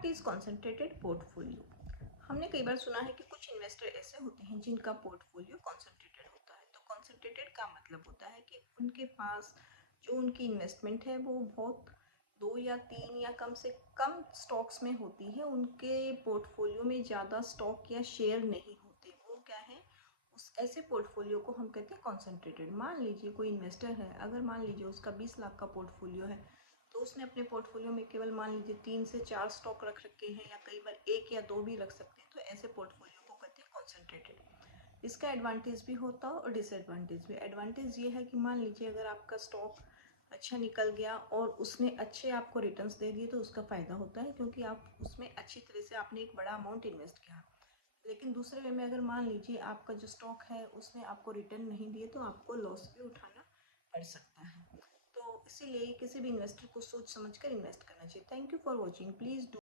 What is concentrated portfolio? हमने कई बार सुना है कि कुछ इन्वेस्टर ऐसे होते हैं जिनका पोर्टफोलियो कॉन्सेंट्रेटेड होता है। तो कॉन्सेंट्रेटेड का मतलब होता है कि उनके पास जो उनकी इन्वेस्टमेंट है वो बहुत 2 या 3 या कम से कम स्टॉक्स में होती है। उनके पोर्टफोलियो में ज़्यादा स्टॉक या शेयर नहीं होते। वो क्या है, उस ऐसे पोर्टफोलियो को हम कहते हैं कॉन्सेंट्रेटेड। मान लीजिए कोई इन्वेस्टर है, अगर मान लीजिए उसका 20 लाख का पोर्टफोलियो है, तो उसने अपने पोर्टफोलियो में केवल मान लीजिए 3 से 4 स्टॉक रख रखे हैं, या कई बार 1 या 2 भी रख सकते हैं। तो ऐसे पोर्टफोलियो को कहते हैं कॉन्सेंट्रेटेड। इसका एडवांटेज भी होता है और डिसएडवांटेज भी। एडवांटेज ये है कि मान लीजिए अगर आपका स्टॉक अच्छा निकल गया और उसने अच्छे आपको रिटर्न्स दे दिए, तो उसका फ़ायदा होता है क्योंकि आप उसमें अच्छी तरह से आपने एक बड़ा अमाउंट इन्वेस्ट किया। लेकिन दूसरे वे में अगर मान लीजिए आपका जो स्टॉक है उसने आपको रिटर्न नहीं दिए, तो आपको लॉस भी उठाना पड़ सकता है। तो इसीलिए किसी भी इन्वेस्टर को सोच समझ कर इन्वेस्ट करना चाहिए। Thank you for watching. Please do